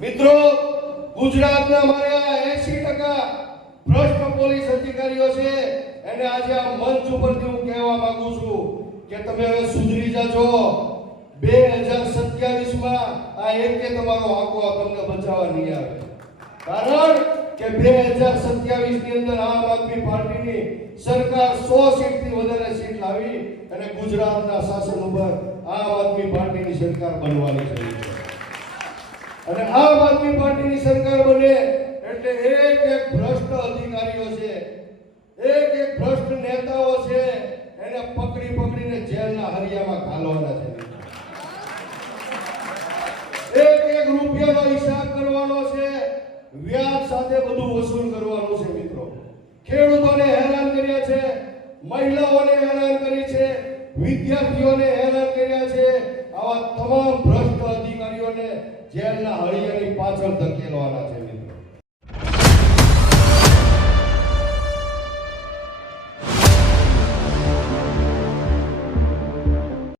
મિત્રો, ગુજરાતના મારે આ એસી ટકા ભ્રષ્ટ પોલીસ અધિકારીઓ છે. એને આજે આ મંચ ઉપરથી હું કહેવા માંગુ છું કે તમે હવે સુધરી જાજો. બે હજાર સત્યાવીસમાં આ એકે તમારો હાકો તમને બચાવવા નહીં આવે. કારણ કે બે હજાર સત્યાવીસની અંદર આમ આદમી પાર્ટીની સરકાર સો સીટથી વધારે સીટ લાવી અને ગુજરાતના શાસન ઉપર આમ આદમી પાર્ટીની સરકાર બનવાની છે. અને આમ આદમી પાર્ટીની સરકાર બને એટલે એક એક ભ્રષ્ટ અધિકારીઓ છે, એક એક ભ્રષ્ટ નેતાઓ છે, એને પકડી પકડીને જેલના હરિયામાં ઘાલવાના છે. એક એક રૂપિયાનો હિસાબ કરવાનો છે, વ્યાજ સાથે બધું વસૂલ કરવાનું છે મિત્રો. ખેડૂતોને હેરાન કર્યા છે, મહિલાઓને હેરાન કરી છે, વિદ્યાર્થીઓને હેરાન કર્યા છે, આવા તમામ જેલના હળિયાની પાછળ ધકેલવાના છે.